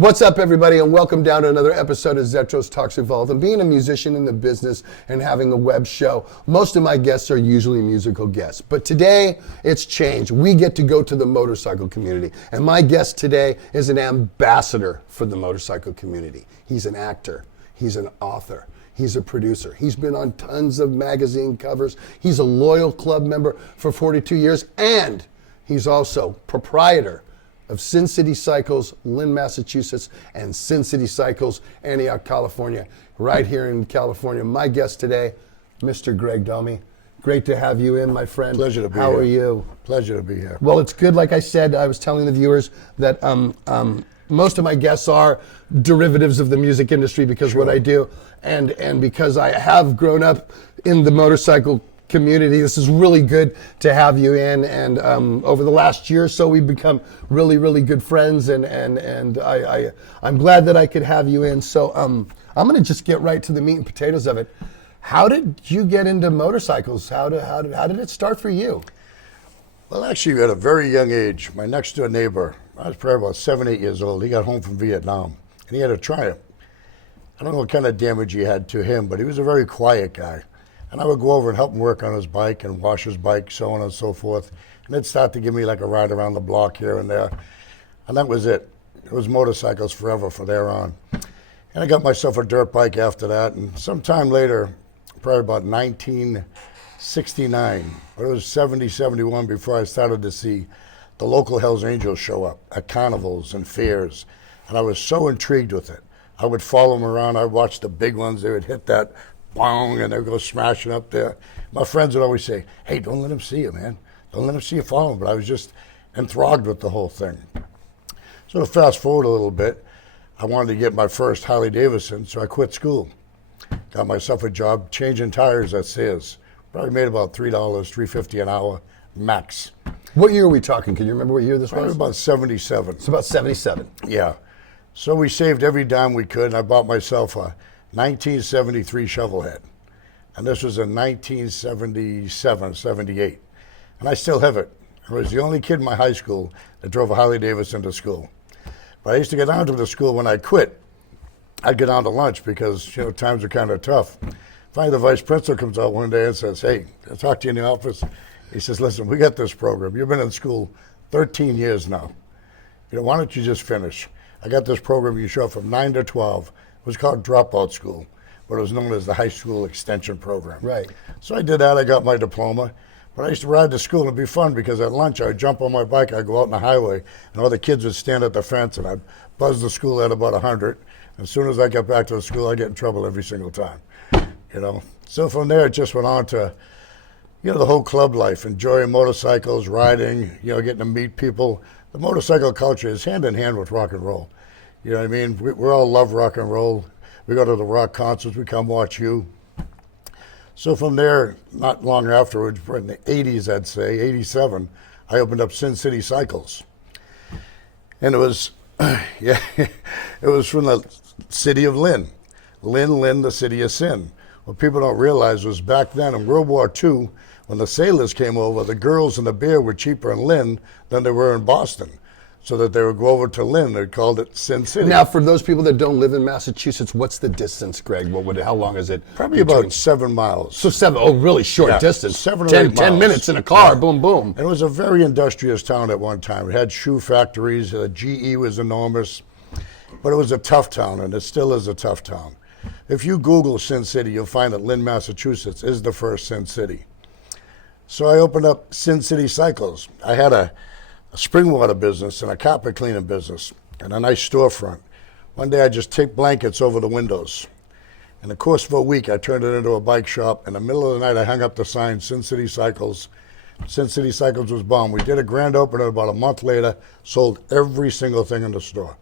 What's up, everybody, and welcome down to another episode of Zetro's Talks Evolve. And being a musician in the business and having a web show, most of my guests are usually musical guests. But today, it's changed. We get to go to the motorcycle community. And my guest today is an ambassador for the motorcycle community. He's an actor. He's an author. He's a producer. He's been on tons of magazine covers. He's a loyal club member for 42 years. And he's also proprietor of Sin City Cycles, Lynn, Massachusetts, and Sin City Cycles, Antioch, California, right here in California. My guest today, Mr. Greg Domey. Great to have you in, my friend. Pleasure to be here. How are you? Pleasure to be here. Well, it's good. Like I said, I was telling the viewers that most of my guests are derivatives of the music industry because what I do, and because I have grown up in the motorcycle community. This is really good to have you in, and over the last year or so we've become really, really good friends, and I'm glad that I could have you in. So I'm going to just get right to the meat and potatoes of it. How did you get into motorcycles? How did it start for you? Well, actually, at a very young age, my next door neighbor, I was probably about 7, 8 years old. He got home from Vietnam, and he had a Triumph. I don't know what kind of damage he had to him, but he was a very quiet guy. And I would go over and help him work on his bike and wash his bike, so on and so forth. And they'd start to give me like a ride around the block here and there. And that was it. It was motorcycles forever from there on. And I got myself a dirt bike after that. And sometime later, probably about 1969, but it was 70, 71 before I started to see the local Hells Angels show up at carnivals and fairs. And I was so intrigued with it. I would follow them around. I'd watch the big ones. They would hit that bong, and they'd go smashing up there. My friends would always say, hey, don't let him see you, man. Don't let him see you follow him. But I was just enthralled with the whole thing. So to fast forward a little bit, I wanted to get my first Harley Davidson, so I quit school. Got myself a job changing tires at Sears. Probably made about $3, $3.50 an hour max. What year are we talking? Can you remember what year this Probably was? about 77. It's about 77. Yeah. So we saved every dime we could, and I bought myself a 1973 Shovelhead. And this was in 1977, 78. And I still have it. I was the only kid in my high school that drove a Harley Davidson to school. But I used to get down to the school when I quit. I'd get down to lunch because, times are kind of tough. Finally, the vice principal comes out one day and says, hey, I'll talk to you in the office. He says, listen, we got this program. You've been in school 13 years now. Why don't you just finish? I got this program. You show up from 9 to 12. It was called Dropout School, but it was known as the High School Extension Program. Right. So I did that. I got my diploma. But I used to ride to school, and it'd be fun because at lunch I'd jump on my bike, I'd go out on the highway, and all the kids would stand at the fence, and I'd buzz the school at about 100. And as soon as I got back to the school, I'd get in trouble every single time. So from there, it just went on to, the whole club life, enjoying motorcycles, riding, getting to meet people. The motorcycle culture is hand in hand with rock and roll. You know what I mean? We all love rock and roll. We go to the rock concerts. We come watch you. So from there, not long afterwards, in the 80s, I'd say, 87, I opened up Sin City Cycles. And it was, it was from the city of Lynn. Lynn, the city of sin. What people don't realize was back then in World War II, when the sailors came over, the girls and the beer were cheaper in Lynn than they were in Boston. So that they would go over to Lynn. They called it Sin City. Now, for those people that don't live in Massachusetts, what's the distance, Greg? How long is it? Probably about 7 miles. So really short distance. 7 or 8 miles. 10 minutes in a car, boom, boom. And it was a very industrious town at one time. It had shoe factories. GE was enormous. But it was a tough town, and it still is a tough town. If you Google Sin City, you'll find that Lynn, Massachusetts is the first Sin City. So I opened up Sin City Cycles. I had a spring water business and a carpet cleaning business and a nice storefront. One day I just taped blankets over the windows. In the course of a week, I turned it into a bike shop. In the middle of the night, I hung up the sign, Sin City Cycles. Sin City Cycles was bomb. We did a grand opening about a month later, sold every single thing in the store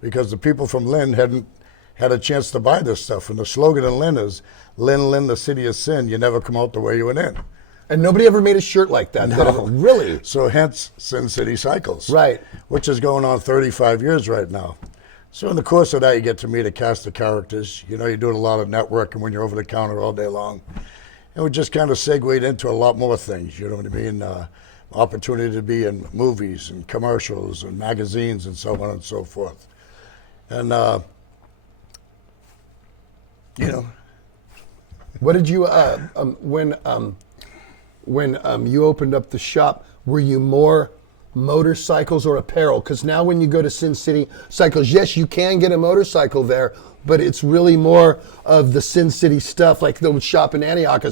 because the people from Lynn hadn't had a chance to buy this stuff. And the slogan in Lynn is, Lynn, the city of sin, you never come out the way you went in. And nobody ever made a shirt like that. No. Really? So hence Sin City Cycles. Right. Which is going on 35 years right now. So in the course of that, you get to meet a cast of characters. You're doing a lot of networking when you're over the counter all day long. And we just kind of segued into a lot more things, you know what I mean? opportunity to be in movies and commercials and magazines and so on and so forth. And, you know, What did you when you opened up the shop? Were you more motorcycles or apparel? Because now when you go to Sin City Cycles, yes, you can get a motorcycle there, but it's really more of the Sin City stuff, like the shop in Antioch.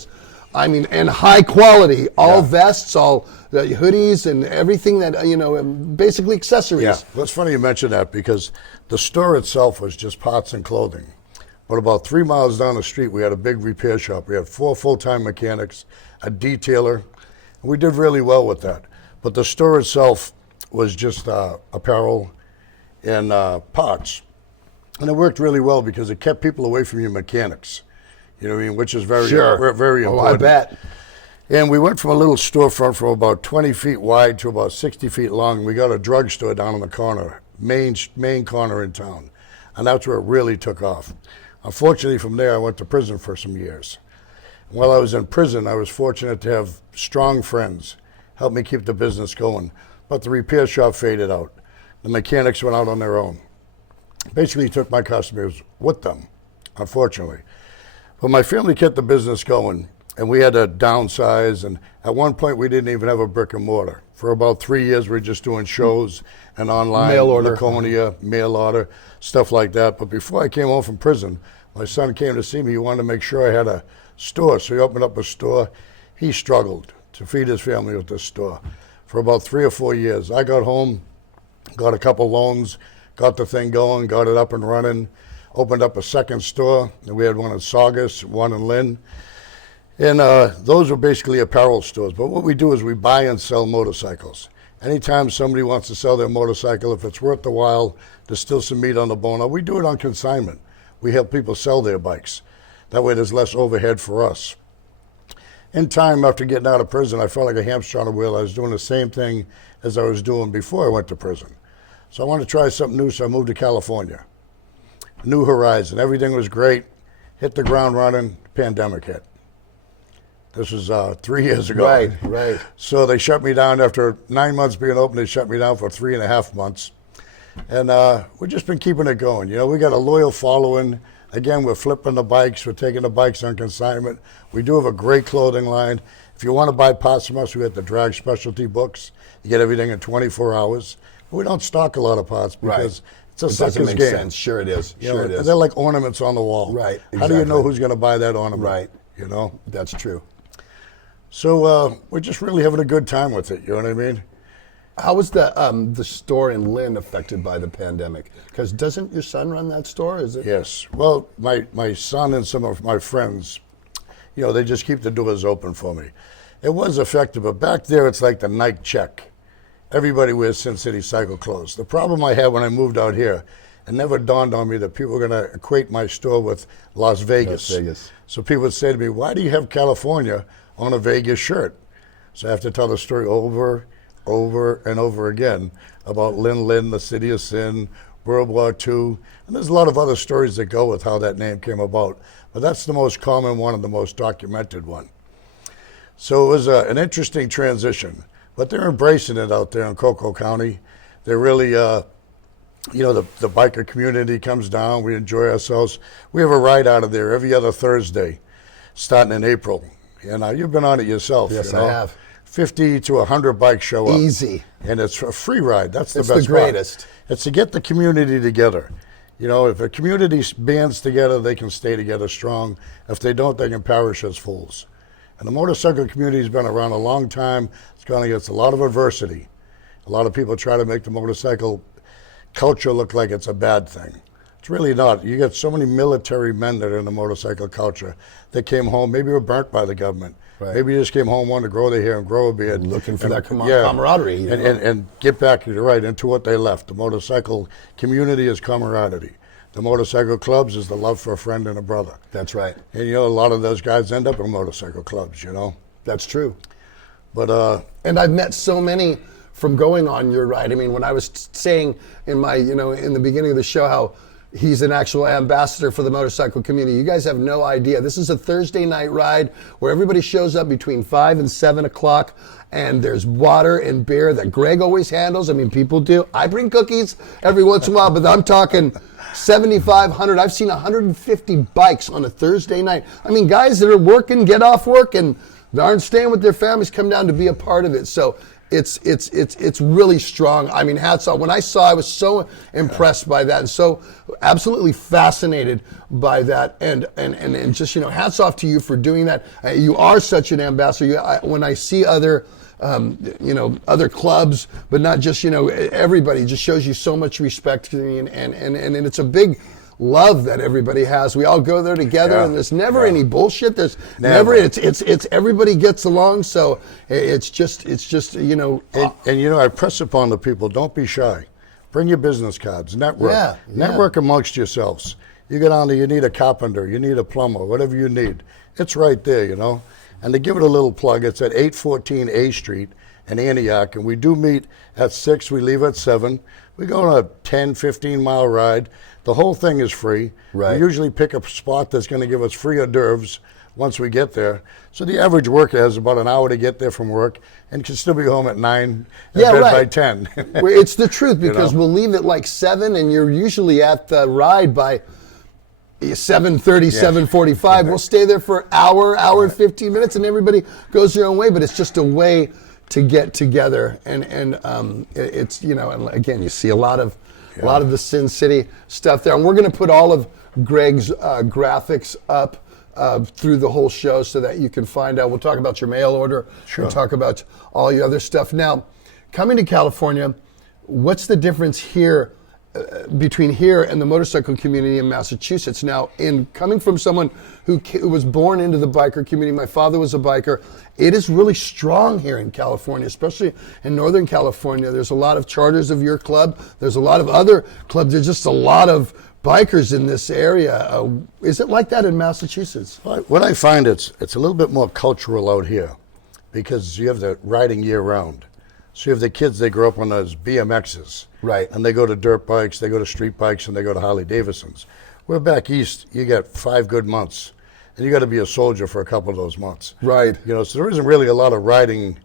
I mean, and high quality, all vests, all hoodies, and everything that, you know, basically accessories. yeah, that's funny you mention that because the store itself was just parts and clothing. But about 3 miles down the street, we had a big repair shop. We had 4 full-time mechanics, a detailer. And we did really well with that. But the store itself was just apparel and parts. And it worked really well because it kept people away from your mechanics. You know what I mean? Which is very, very important. Oh, I bet. And we went from a little storefront from about 20 feet wide to about 60 feet long. We got a drugstore down on the corner, main corner in town. And that's where it really took off. Unfortunately, from there, I went to prison for some years. While I was in prison, I was fortunate to have strong friends help me keep the business going. But the repair shop faded out. The mechanics went out on their own. Basically took my customers with them, unfortunately. But my family kept the business going, and we had to downsize. And at one point, we didn't even have a brick and mortar. For about 3 years, we were just doing shows and online, mail order, Laconia, mail order, stuff like that. But before I came home from prison, my son came to see me. He wanted to make sure I had a store, so he opened up a store. He struggled to feed his family with this store for about 3 or 4 years. I got home, got a couple loans, got the thing going, got it up and running, opened up a second store. And we had one in Saugus, one in Lynn. And those were basically apparel stores. But what we do is we buy and sell motorcycles. Anytime somebody wants to sell their motorcycle, if it's worth the while, there's still some meat on the bone. We do it on consignment. We help people sell their bikes. That way there's less overhead for us. In time, after getting out of prison, I felt like a hamster on a wheel. I was doing the same thing as I was doing before I went to prison. So I wanted to try something new, so I moved to California. New horizon. Everything was great. Hit the ground running. Pandemic hit. This was 3 years ago. Right. So they shut me down after 9 months being open. They shut me down for 3.5 months. And we've just been keeping it going. You know, we got a loyal following. Again, we're flipping the bikes. We're taking the bikes on consignment. We do have a great clothing line. If you want to buy parts from us, we got the drag specialty books. You get everything in 24 hours. But we don't stock a lot of parts because it's a sucker's game. Sense. Sure it is. It is. They're like ornaments on the wall. Right. Exactly. How do you know who's going to buy that ornament? Right. You know? That's true. So we're just really having a good time with it. You know what I mean? How was the store in Lynn affected by the pandemic? Because doesn't your son run that store? Is it? Yes. Well, my son and some of my friends, you know, they just keep the doors open for me. It was affected, but back there it's like the Nike check. Everybody wears Sin City Cycle clothes. The problem I had when I moved out here, it never dawned on me that people were going to equate my store with Las Vegas. So people would say to me, why do you have California on a Vegas shirt? So I have to tell the story over and over again about Lynn, the city of sin, World War II. And there's a lot of other stories that go with how that name came about. But that's the most common one and the most documented one. So it was an interesting transition. But they're embracing it out there in Cocoa County. They're really, you know, the biker community comes down. We enjoy ourselves. We have a ride out of there every other Thursday, starting in April. And you've been on it yourself. Yes, you know? I have. 50 to 100 bikes show up. Easy. And it's a free ride. That's the It's best the greatest. part. It's to get the community together. You know, if a community bands together, they can stay together strong. If they don't, they can perish as fools. And the motorcycle community has been around a long time. It's gone against a lot of adversity. A lot of people try to make the motorcycle culture look like it's a bad thing. It's really not. You get so many military men that are in the motorcycle culture that came home, maybe were burnt by the government. Right. Maybe you just came home, wanted to grow their hair and grow a beard. Looking for that camaraderie. You know? And get back, you're right, into what they left. The motorcycle community is camaraderie. The motorcycle clubs is the love for a friend and a brother. That's right. And, you know, a lot of those guys end up in motorcycle clubs, you know. That's true. But and I've met so many from going on your ride. I mean, when I was saying in my, you know, in the beginning of the show how He's an actual ambassador for the motorcycle community. You guys have no idea. This is a Thursday night ride where everybody shows up between 5 and 7 o'clock, and there's water and beer that Greg always handles. I mean, people do. I bring cookies every once in a while, but I'm talking 7,500. I've seen 150 bikes on a Thursday night. I mean, guys that are working, get off work, and they aren't staying with their families, come down to be a part of it. So it's really strong. I mean, hats off. When I saw, I was so impressed by that and so absolutely fascinated by that. And just, hats off to you for doing that. You are such an ambassador. When I see other other clubs, but not just, everybody, just shows you so much respect to me, and it's a big love that everybody has. We all go there together, and there's never any bullshit. There's never it's everybody gets along. So it's just I press upon the people, don't be shy. Bring your business cards, network. Network amongst yourselves. You get on there, you need a carpenter, you need a plumber, whatever you need. It's right there, And to give it a little plug, it's at 814 A Street in Antioch, and we do meet at 6, we leave at 7. We go on a 10, 15-mile ride. The whole thing is free. Right. We usually pick a spot that's going to give us free hors d'oeuvres once we get there. So the average worker has about an hour to get there from work and can still be home at 9 and bed by 10. It's the truth, because we'll leave at like 7, and you're usually at the ride by 7:30, 7:45. We'll stay there for an hour and 15 minutes, and everybody goes their own way. But it's just a way to get together, and it's and again, you see a lot of the Sin City stuff there, and we're going to put all of Greg's graphics up through the whole show so that you can find out. We'll talk about your mail order. Sure. We'll talk about all your other stuff. Now, coming to California, what's the difference here between here and the motorcycle community in Massachusetts? Now, in coming from someone who was born into the biker community, my father was a biker, it is really strong here in California, especially in Northern California. There's a lot of charters of your club. There's a lot of other clubs. There's just a lot of bikers in this area. Is it like that in Massachusetts? What I find, it's a little bit more cultural out here, because you have the riding year round. So you have the kids, they grow up on those BMXs. Right. And they go to dirt bikes, they go to street bikes, and they go to Harley Davidsons. We're back east, you get 5 good months, and you got to be a soldier for a couple of those months. Right. So there isn't really a lot of riding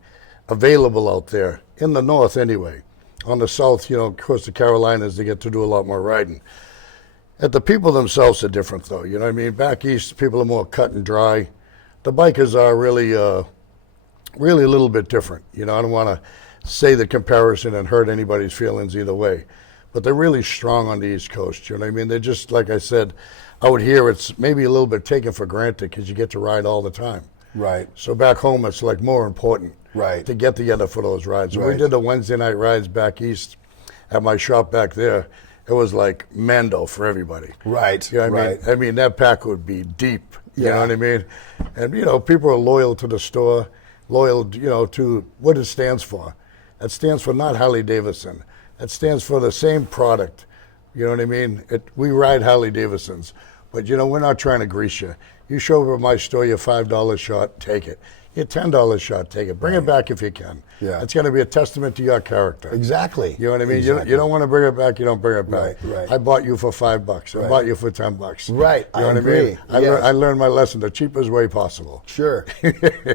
available out there, in the north anyway. On the south, of course, the Carolinas, they get to do a lot more riding. The people themselves are different, though. You know what I mean? Back east, people are more cut and dry. The bikers are really a little bit different. I don't want to say the comparison and hurt anybody's feelings either way, but they're really strong on the East Coast. You know what I mean? They're just, like I said, out here it's maybe a little bit taken for granted because you get to ride all the time. Right. So back home it's like more important to get together for those rides. When Right. we did the Wednesday night rides back east at my shop back there, it was like Mando for everybody. Right. You know what I mean? I mean, that pack would be deep. You know what I mean? And, people are loyal to the store, loyal, to what it stands for. That stands for not Harley Davidson. That stands for the same product. You know what I mean? We ride Harley Davidsons, but we're not trying to grease you. You show up at my store, your $5 shot, take it. Your $10 shot, take it. Bring it back if you can. Yeah. It's going to be a testament to your character. Exactly. You know what I mean? Exactly. You don't want to bring it back, you don't bring it back. Right. I bought you for $5. I bought you for $10. Right. You know what agree. I mean? Yes. I learned my lesson the cheapest way possible. Sure.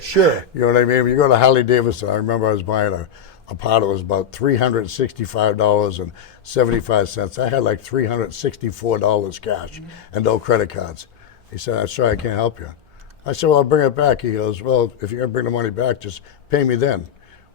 Sure. You know what I mean? When you go to Harley Davidson, I remember I was buying a pot, it was about $365.75. I had like $364 cash and no credit cards. He said, "I'm sorry, I can't help you." I said, "Well, I'll bring it back." He goes, "Well, if you're going to bring the money back, just pay me then."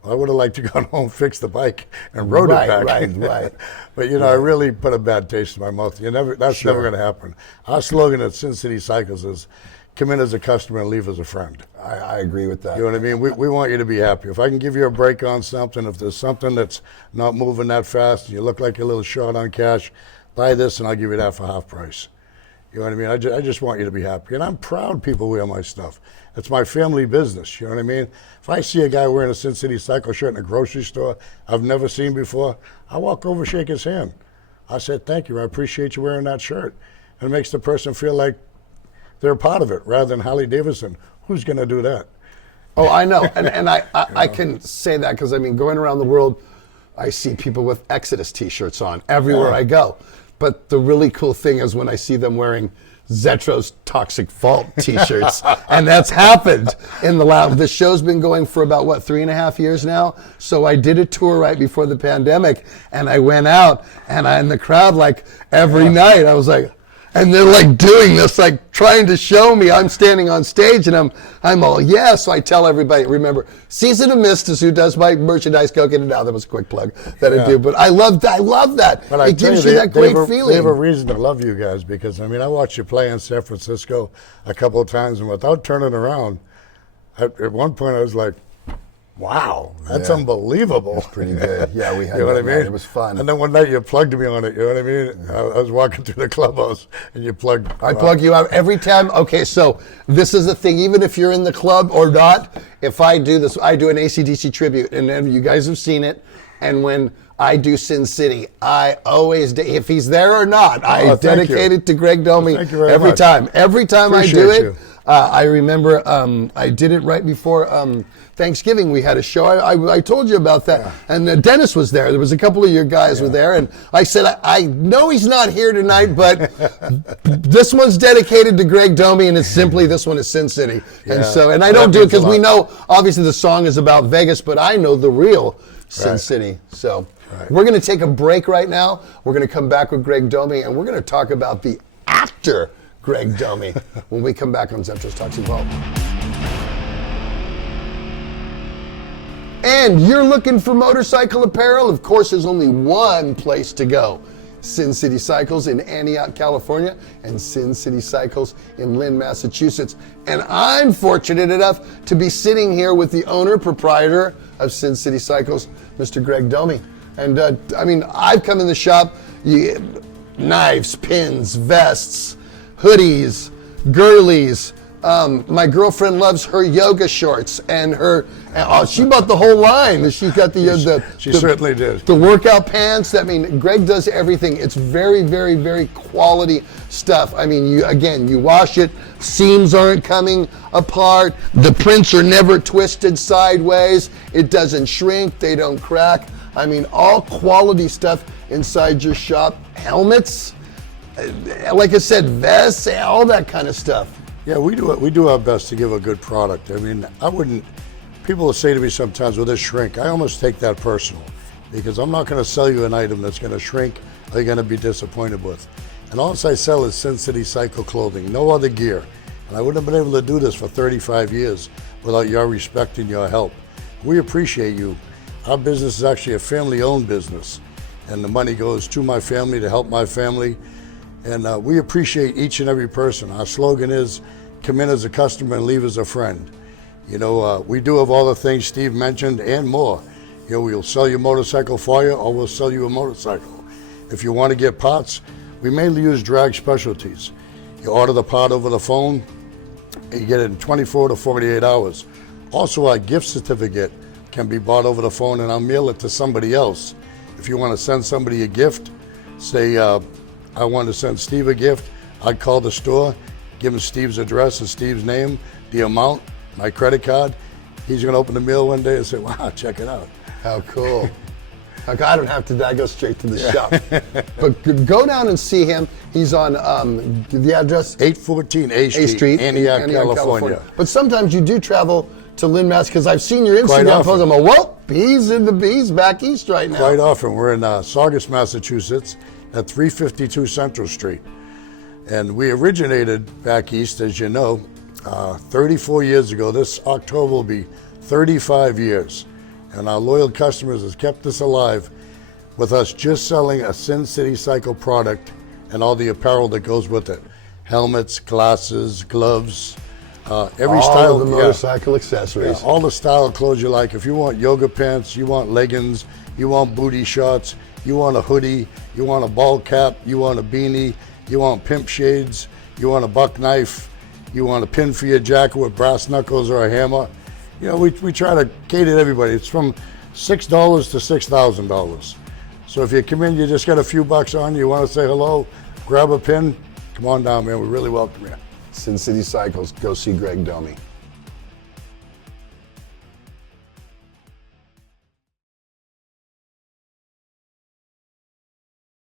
Well, I would have liked to go home, fix the bike, and rode it back. Right. But, I really put a bad taste in my mouth. That's never going to happen. Our slogan at Sin City Cycles is, come in as a customer and leave as a friend. I agree with that. You know what I mean? We want you to be happy. If I can give you a break on something, if there's something that's not moving that fast, and you look like you're a little short on cash, buy this and I'll give you that for half price. You know what I mean? I just want you to be happy. And I'm proud people wear my stuff. It's my family business, you know what I mean? If I see a guy wearing a Sin City Cycle shirt in a grocery store I've never seen before, I walk over, shake his hand. I said, "Thank you, I appreciate you wearing that shirt." And it makes the person feel like they're a part of it, rather than Harley Davidson. Who's going to do that? Oh, I know. And I can say that because, going around the world, I see people with Exodus T-shirts on everywhere I go. But the really cool thing is when I see them wearing Zetro's Toxic Vault t-shirts. And that's happened in the lab. The show's been going for about, 3.5 years now? So I did a tour right before the pandemic, and I went out, and in the crowd, like, every night, I was like, and they're like doing this, like trying to show me I'm standing on stage, and I'm all, yeah. So I tell everybody, remember, Season of Mist is who does my merchandise. Go get it out. That was a quick plug that I do. But I love that. But it gives you that great feeling. They have a reason to love you guys, because, I mean, I watched you play in San Francisco a couple of times, and without turning around, at one point I was like, wow, that's unbelievable. It's pretty good. Yeah, we had you know what I mean? It was fun. And then one night you plugged me on it, you know what I mean? I was walking through the clubhouse and you plugged. I plug you out every time. Okay, so this is the thing, even if you're in the club or not, if I do this, I do an AC/DC tribute, and then you guys have seen it, and when I do Sin City, I always, if he's there or not, I dedicate it to Greg Domey every time. Every time I do it. I remember I did it right before Thanksgiving. We had a show. I told you about that. Yeah. And Dennis was there. There was a couple of your guys were there. And I said, I know he's not here tonight, but this one's dedicated to Greg Domey, and it's simply, this one is Sin City. Yeah. And I don't do it because we know, obviously, the song is about Vegas, but I know the real Sin City. So we're going to take a break right now. We're going to come back with Greg Domey, and we're going to talk about the actor Greg Domey when we come back on Zetro's Toxic Vault. And you're looking for motorcycle apparel? Of course, there's only one place to go. Sin City Cycles in Antioch, California, and Sin City Cycles in Lynn, Massachusetts. And I'm fortunate enough to be sitting here with the owner, proprietor of Sin City Cycles, Mr. Greg Domey. And I mean, I've come in the shop, knives, pins, vests, hoodies, girlies. My girlfriend loves her yoga shorts and her. She bought the whole line. She got she certainly did. The workout pants. I mean, Greg does everything. It's very, very, very quality stuff. I mean, you wash it. Seams aren't coming apart. The prints are never twisted sideways. It doesn't shrink. They don't crack. I mean, all quality stuff inside your shop. Helmets. Like I said, vests, all that kind of stuff. Yeah, we do our best to give a good product. I mean, people will say to me sometimes, will this shrink? I almost take that personal, because I'm not going to sell you an item that's going to shrink or you're going to be disappointed with. And all I sell is Sin City Cycle clothing, no other gear. And I wouldn't have been able to do this for 35 years without your respect and your help. We appreciate you. Our business is actually a family-owned business, and the money goes to my family to help my family. And we appreciate each and every person. Our slogan is, come in as a customer and leave as a friend. You know, we do have all the things Steve mentioned and more. You know, we'll sell your motorcycle for you, or we'll sell you a motorcycle. If you want to get parts, we mainly use drag specialties. You order the part over the phone, and you get it in 24 to 48 hours. Also, our gift certificate can be bought over the phone, and I'll mail it to somebody else. If you want to send somebody a gift, say, I want to send Steve a gift, I'd call the store, give him Steve's address and Steve's name, the amount, my credit card. He's going to open the mail one day and say, wow, check it out. How cool. Like, I don't have to, I go straight to the shop. But go down and see him. He's on the address? 814 A Street, Antioch, California. But sometimes you do travel to Lynn, Mass, because I've seen your Instagram post. I'm like, whoa, he's back east right now. Quite often. We're in Saugus, Massachusetts, at 352 Central Street. And we originated back east, as you know, 34 years ago. This October will be 35 years. And our loyal customers has kept us alive with us just selling a Sin City Cycle product and all the apparel that goes with it. Helmets, glasses, gloves, every all style. All of the motorcycle accessories. Yeah, all the style of clothes you like. If you want yoga pants, you want leggings, you want booty shorts, you want a hoodie, you want a ball cap, you want a beanie, you want pimp shades, you want a buck knife, you want a pin for your jacket with brass knuckles or a hammer. You know, we try to cater to everybody. It's from $6 to $6,000. So if you come in, you just got a few bucks on you, want to say hello, grab a pin, come on down, man. We really welcome you. Sin City Cycles, go see Greg Domey.